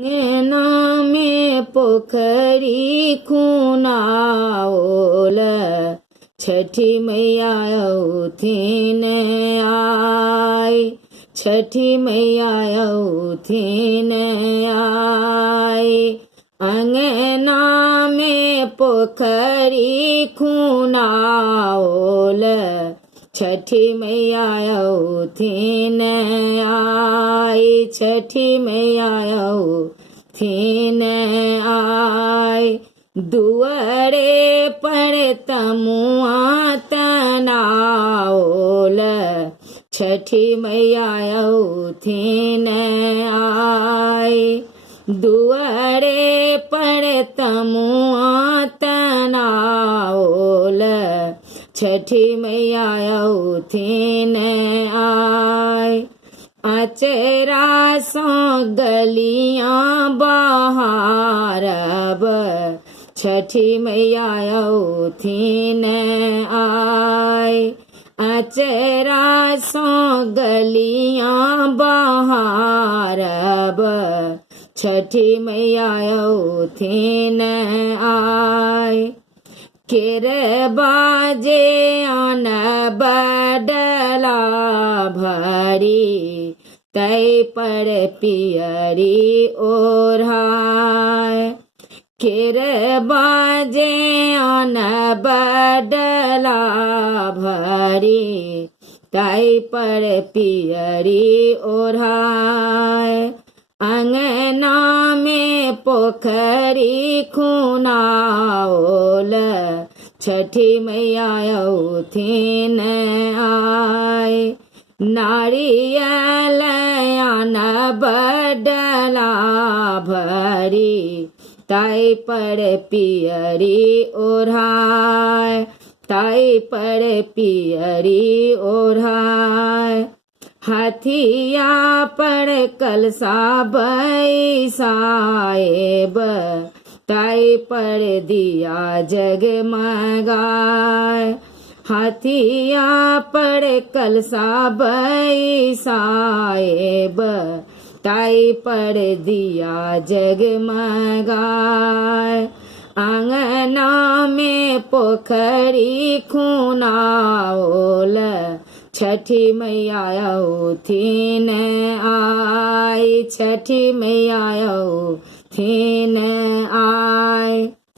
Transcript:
नैना में पोखरी खुनाओल छठी मैया उठिन आई छठी मैया उठिन आई अंगना में पोखरी खुनाओल छठी मैया उठिन आई छठी मैया उठिन आई दुआरे पर तमुआ तनाओल छठी मैया उठिन आई दुआरे पर तमुआ तनाओल छठी मैया उठिन आई अचरा सो गलियां बहारब छठी मैया उठिन आई अचरा सो गलियां बहारब छठी मैया उठिन आई केर बाजे आन बडला भरी तै पर पियरी ओढ़ाय केर बाजे आन बडला भरी तै पर पियरी ओढ़ाय अंगना में पोखरी खुनाओल छठी मैया उठिन आई नारियल आन बडला भरी तै पर पियरी ओढ़ाय तै पर पियरी ओढ़ाय हाथिया पर कलसा बैसाएब तै पर दिया जगमगाए हाथिया पर कलसा बैसाएब तै पर दिया जगमगाए आंगना में पोखरी खुनाओल छठी मैया उठिन आई छठी मैया उठिन आई।